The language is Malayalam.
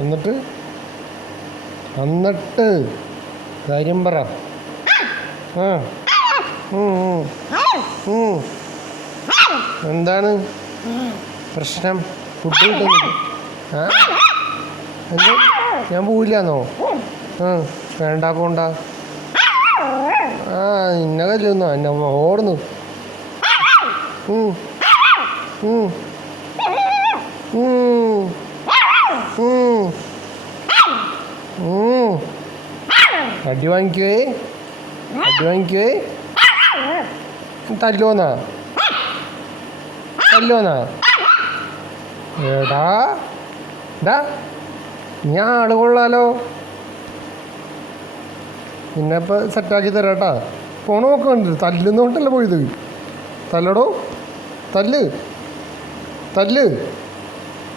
എന്നിട്ട് എന്നിട്ട് കാര്യം പറ. ആ എന്താണ് പ്രശ്നം? ഫുഡ് കിട്ടുന്നില്ല. ആ എന്ത് ഞാൻ പോവില്ലാന്നോ? വേണ്ട പോണ്ട. ആ ഇന്ന കല്ലുന്നോ എന്നെ ഓടുന്നു. അടി വാങ്ങിക്കുവേ, അടി വാങ്ങിക്കുവേ. തല്ലുവന്നാ തല്ലുവന്നാ? എടാ ഡാ ഞാൻ ആള് കൊള്ളാലോ. പിന്നെ ഇപ്പം സെറ്റാക്കി തരാട്ടാ. ഫോൺ നോക്കണ്ട, തല്ലുന്നോണ്ടല്ലേ പോയത്. തല്ലടോ, തല്ല് തല്ല്.